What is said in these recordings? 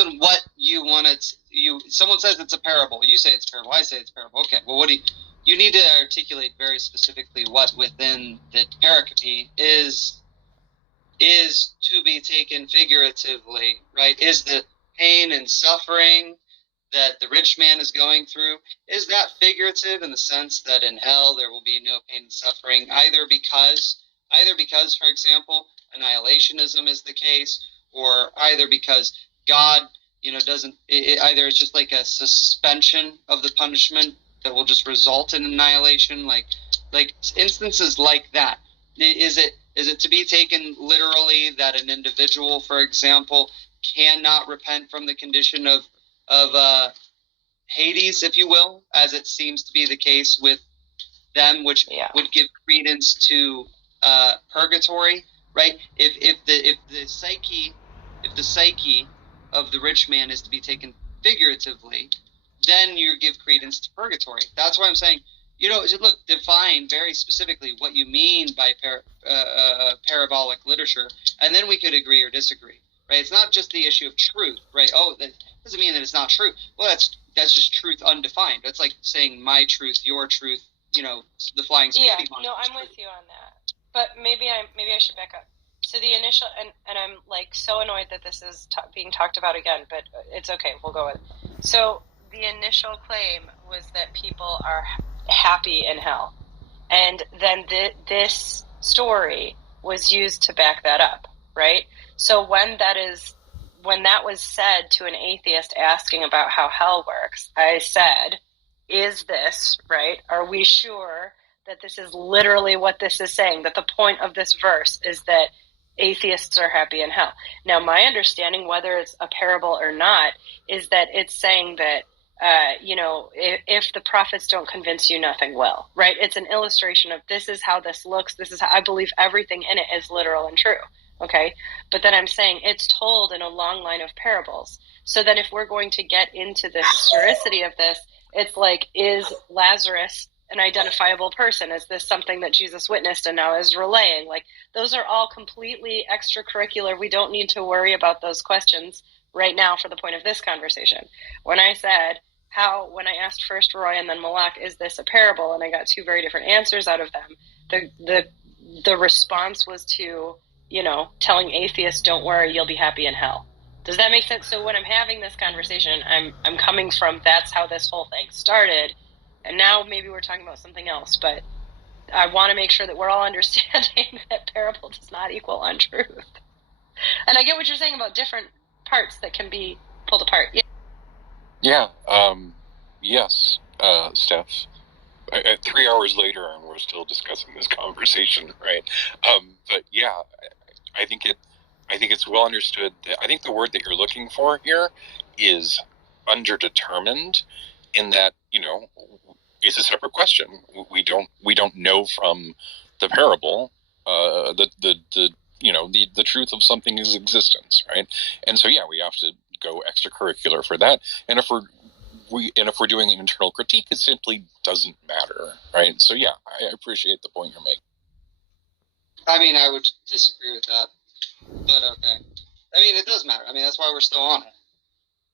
on what you want it. Someone says it's a parable. You say it's a parable. I say it's a parable. Okay. Well, what do you need to articulate very specifically what within the pericope is to be taken figuratively, right? Is the pain and suffering that the rich man is going through, is that figurative in the sense that in hell there will be no pain and suffering, either because, for example, annihilationism is the case, or either because God, doesn't, either it's just like a suspension of the punishment that will just result in annihilation, like instances like that. Is it to be taken literally that an individual, for example, cannot repent from the condition of Hades, if you will, as it seems to be the case with them, which would give credence to purgatory, right? If the psyche of the rich man is to be taken figuratively, then you give credence to purgatory. That's why I'm saying, look, define very specifically what you mean by parabolic literature, and then we could agree or disagree, right? It's not just the issue of truth, right? Oh, that doesn't mean that it's not true. Well, that's just truth undefined. That's like saying my truth, your truth, the flying spaghetti monster. No, I'm with you on that. But maybe I should back up. So the initial, and I'm like so annoyed that this is being talked about again, but it's okay. We'll go with it. So the initial claim was that people are happy in hell. And then this story was used to back that up, right? So when that was said to an atheist asking about how hell works, I said, is this, right? Are we sure that this is literally what this is saying? That the point of this verse is that atheists are happy in hell. Now, my understanding, whether it's a parable or not, is that it's saying that, if the prophets don't convince you, nothing will, right? It's an illustration of this is how this looks. This is how I believe everything in it is literal and true. Okay. But then I'm saying it's told in a long line of parables. So then if we're going to get into the historicity of this, it's like, is Lazarus an identifiable person? Is this something that Jesus witnessed and now is relaying? Like, those are all completely extracurricular. We don't need to worry about those questions right now for the point of this conversation. When I said, when I asked first Roy and then Malak, is this a parable? And I got two very different answers out of them. The response was to, telling atheists, don't worry, you'll be happy in hell. Does that make sense? So when I'm having this conversation, I'm coming from, that's how this whole thing started. And now maybe we're talking about something else, but I want to make sure that we're all understanding that parable does not equal untruth. And I get what you're saying about different parts that can be pulled apart. Yeah. Yes, Steph. 3 hours later, and we're still discussing this conversation, right? But yeah, I think it's well understood. I think the word that you're looking for here is underdetermined, in that it's a separate question. We don't know from the parable the truth of something's existence, right? And so we have to go extracurricular for that. And if we're doing an internal critique, it simply doesn't matter, right? So I appreciate the point you're making. I mean, I would disagree with that, but okay. I mean, it does matter. I mean, that's why we're still on it.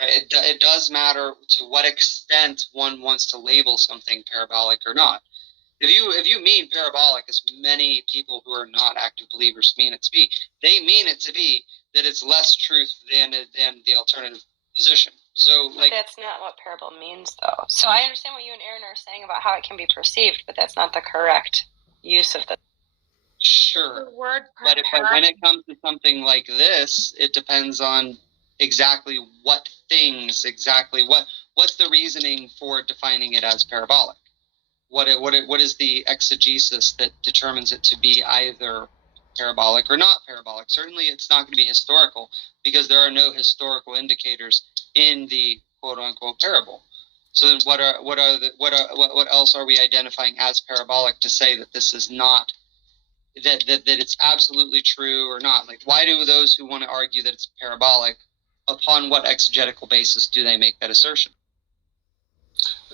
Right? It does matter to what extent one wants to label something parabolic or not. If you mean parabolic, as many people who are not active believers mean it to be, they mean it to be that it's less truth than the alternative position. So, but that's not what parable means, though. So I understand what you and Aaron are saying about how it can be perceived, but that's not the correct use of the. Sure, but when it comes to something like this, it depends on exactly what things, what's the reasoning for defining it as parabolic? What is the exegesis that determines it to be either parabolic or not parabolic? Certainly, it's not going to be historical, because there are no historical indicators in the quote unquote parable. So then, what else are we identifying as parabolic to say that this is not that it's absolutely true or not? Like, why do those who want to argue that it's parabolic, upon what exegetical basis do they make that assertion?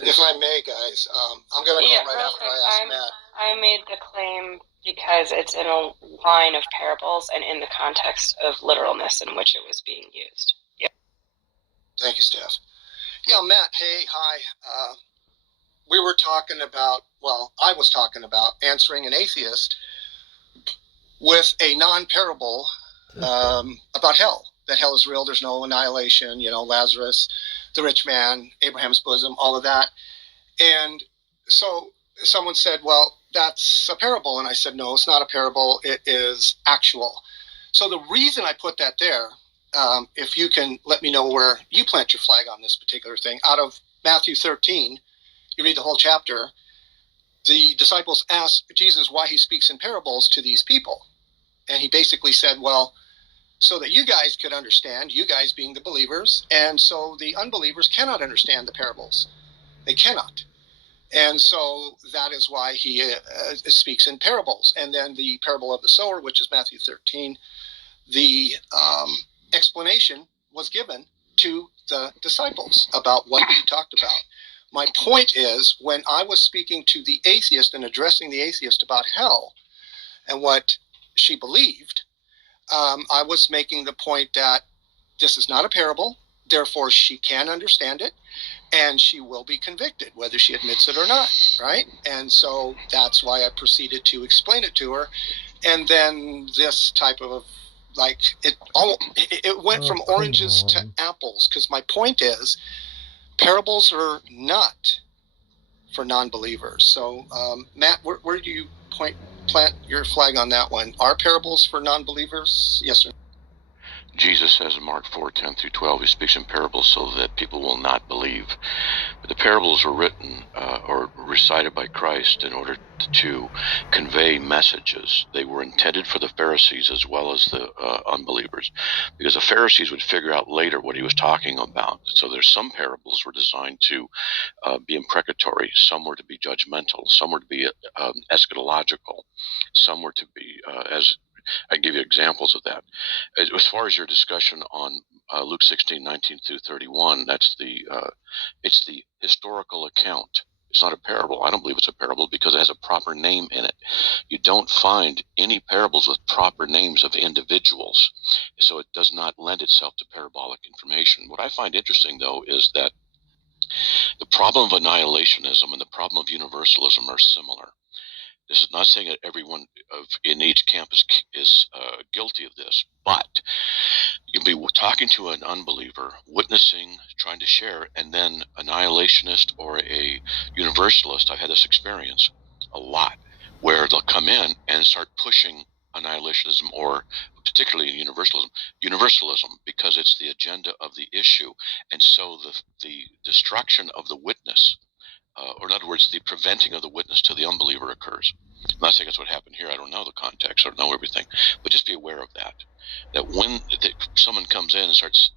If I may, guys, I'm going to go right after I ask Matt. I made the claim because it's in a line of parables and in the context of literalness in which it was being used. Yeah. Thank you, Steph. Yeah, Matt. Hey, hi. We were talking about, I was talking about answering an atheist with a non-parable about hell, that hell is real, there's no annihilation, Lazarus, the rich man, Abraham's bosom, all of that. And so someone said, well, that's a parable. And I said, no, it's not a parable. It is actual. So the reason I put that there, if you can let me know where you plant your flag on this particular thing, out of Matthew 13, you read the whole chapter, the disciples asked Jesus why he speaks in parables to these people. And he basically said, well, so that you guys could understand, you guys being the believers, and so the unbelievers cannot understand the parables. They cannot. And so that is why he speaks in parables. And then the parable of the sower, which is Matthew 13, the explanation was given to the disciples about what he talked about. My point is, when I was speaking to the atheist and addressing the atheist about hell and what she believed, I was making the point that this is not a parable, therefore she can understand it, and she will be convicted, whether she admits it or not, right? And so that's why I proceeded to explain it to her. And then this type of, it went from oranges to apples, because my point is, parables are not for non-believers. So, Matt, where do you plant your flag on that one? Are parables for non-believers? Yes or no? Jesus says in Mark 4:10 through 12, he speaks in parables so that people will not believe. But the parables were written or recited by Christ in order to convey messages. They were intended for the Pharisees as well as the unbelievers, because the Pharisees would figure out later what he was talking about. So there's some parables were designed to be imprecatory, some were to be judgmental, some were to be eschatological, some were to be as I can give you examples of that. As far as your discussion on Luke 16:19 through 31, that's it's the historical account. It's not a parable. I don't believe it's a parable because it has a proper name in it. You don't find any parables with proper names of individuals, so it does not lend itself to parabolic information. What I find interesting, though, is that the problem of annihilationism and the problem of universalism are similar. This is not saying that everyone in each camp is guilty of this, but you'll be talking to an unbeliever, witnessing, trying to share, and then annihilationist or a universalist. I've had this experience a lot, where they'll come in and start pushing annihilationism, or particularly universalism, because it's the agenda of the issue, and so the destruction of the witness. Or in other words, the preventing of the witness to the unbeliever occurs. I'm not saying that's what happened here. I don't know the context. I don't know everything. But just be aware of that. That when someone comes in and starts,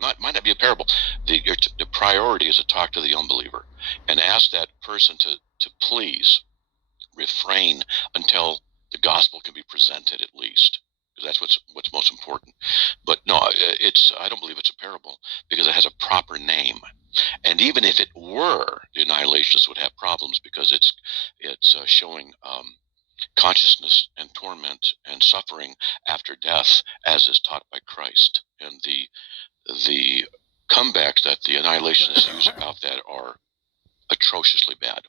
might not be a parable. The priority is to talk to the unbeliever and ask that person to please refrain until the gospel can be presented at least. That's what's most important. But no, I don't believe it's a parable because it has a proper name. And even if it were, the annihilationists would have problems because it's showing consciousness and torment and suffering after death, as is taught by Christ. And the comebacks that the annihilationists use about that are atrociously bad.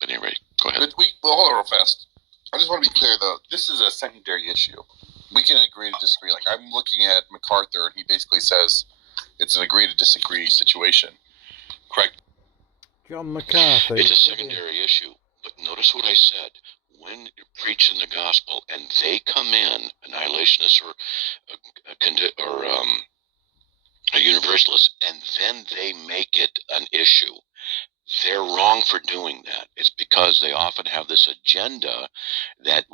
But anyway, go ahead. Hold on real fast. I just want to be clear, though. This is a secondary issue. We can agree to disagree. Like, I'm looking at MacArthur, and he basically says it's an agree to disagree situation. Correct? John MacArthur. It's a secondary issue. But notice what I said. When you're preaching the gospel and they come in, annihilationists or a universalist, and then they make it an issue, they're wrong for doing that. It's because they often have this agenda that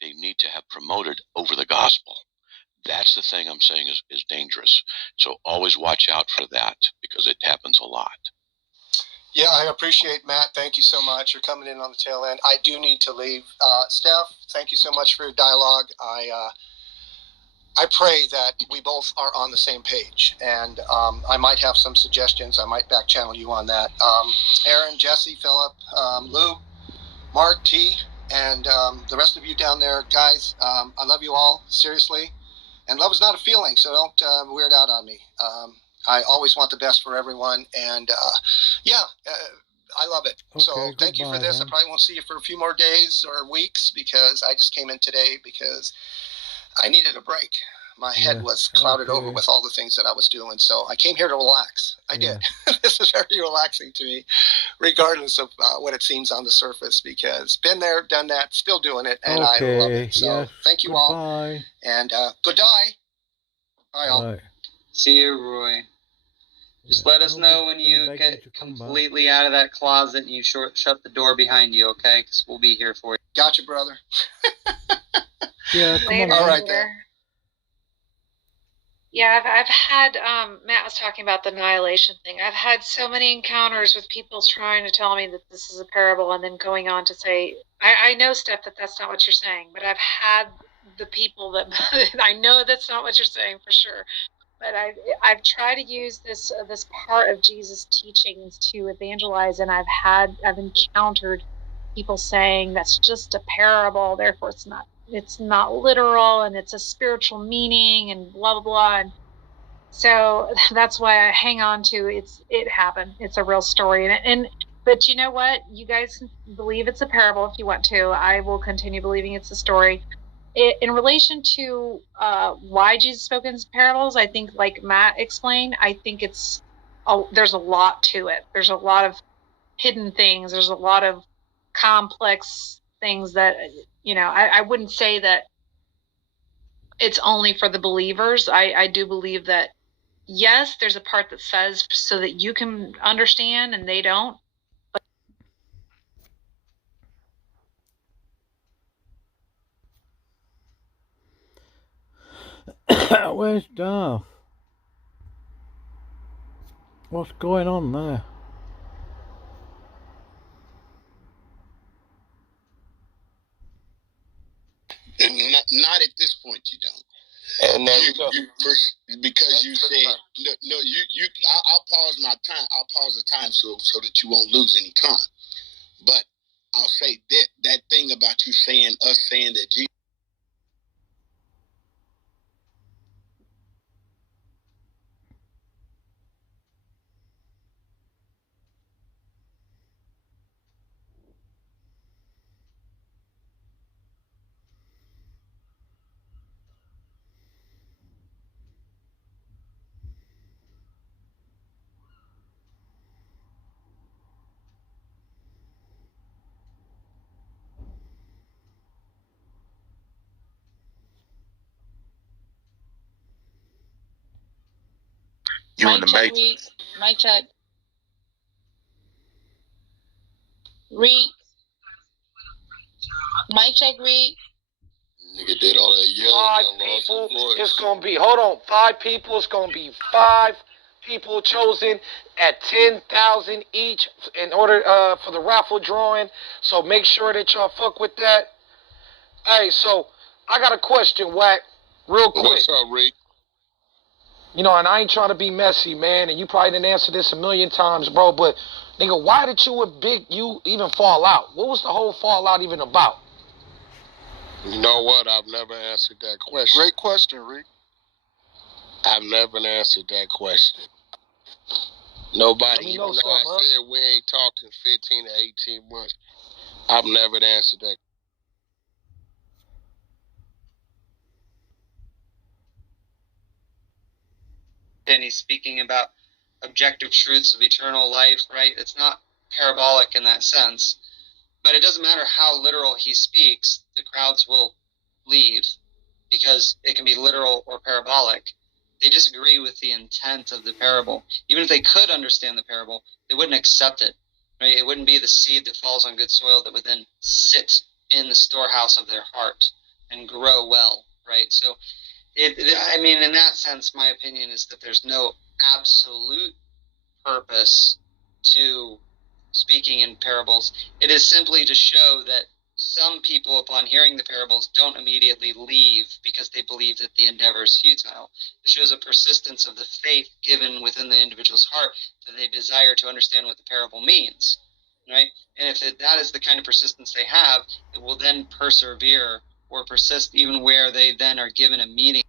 they need to have promoted over the gospel. That's the thing I'm saying is dangerous. So always watch out for that because it happens a lot. Yeah, I appreciate Matt. Thank you so much. You're coming in on the tail end. I do need to leave. Steph, thank you so much for your dialogue. I pray that we both are on the same page, and I might have some suggestions. I might back channel you on that. Aaron, Jesse, Philip, Lou, Mark, T, and the rest of you down there, guys, I love you all, seriously. And love is not a feeling, so don't weird out on me. I always want the best for everyone, and I love it. Okay, So thank you for goodbye this. then. I probably won't see you for a few more days or weeks because I just came in today because I needed a break. My head Yeah, was clouded over okay. with all the things that I was doing, so I came here to relax. I Yeah. did. This is very relaxing to me, regardless of what it seems on the surface, because been there, done that, still doing it, and I love Okay, it. So yes. thank you all, Goodbye. and good day. Bye all. Right. See you, Roy. Just Yeah, let us know nobody's when gonna you beg get to come back. completely out of that closet and you shut the door behind you, okay? Because we'll be here for you. Gotcha, brother. Yeah, come Later. on All then. right then. Yeah, I've had Matt was talking about the annihilation thing. I've had so many encounters with people trying to tell me that this is a parable and then going on to say, I know, Steph, that that's not what you're saying, but I've had the people that I know that's not what you're saying for sure. But I've tried to use this part of Jesus' teachings to evangelize, and I've encountered people saying that's just a parable, therefore it's not literal, and it's a spiritual meaning, and blah blah blah. And so that's why I hang on to it happened. It's a real story, but you know what? You guys can believe it's a parable if you want to. I will continue believing it's a story. In relation to why Jesus spoke in parables, I think, like Matt explained, I think there's a lot to it. There's a lot of hidden things. There's a lot of complex things that, I wouldn't say that it's only for the believers. I do believe that, yes, there's a part that says so that you can understand and they don't. Where's Darth? What's going on there? Not at this point, you don't. And there we go. Because you said no. I'll pause my time. I'll pause the time so that you won't lose any time. But I'll say that thing about you saying that Jesus. You in the matrix. Mic check. Read. Mic check, read. Nigga did all that yelling. 5 people. It's gonna be 5 people. It's gonna be 5 people chosen at 10,000 each in order for the raffle drawing. So make sure that y'all fuck with that. Hey, so I got a question, Wack, real quick. What's up, Rick? And I ain't trying to be messy, man, and you probably didn't answer this a million times, bro, but nigga, why did you even fall out? What was the whole fallout even about? You know what? I've never answered that question. Great question, Rick. I've never answered that question. Nobody, even though I said we ain't talked in 15 to 18 months, I've never answered that. And he's speaking about objective truths of eternal life, right? It's not parabolic in that sense. But it doesn't matter how literal he speaks, the crowds will leave because it can be literal or parabolic. They disagree with the intent of the parable. Even if they could understand the parable, they wouldn't accept it. Right? It wouldn't be the seed that falls on good soil that would then sit in the storehouse of their heart and grow well. Right? So, in that sense, my opinion is that there's no absolute purpose to speaking in parables. It is simply to show that some people, upon hearing the parables, don't immediately leave because they believe that the endeavor is futile. It shows a persistence of the faith given within the individual's heart that they desire to understand what the parable means, right? And if that is the kind of persistence they have, it will then persevere or persist even where they then are given a meaning.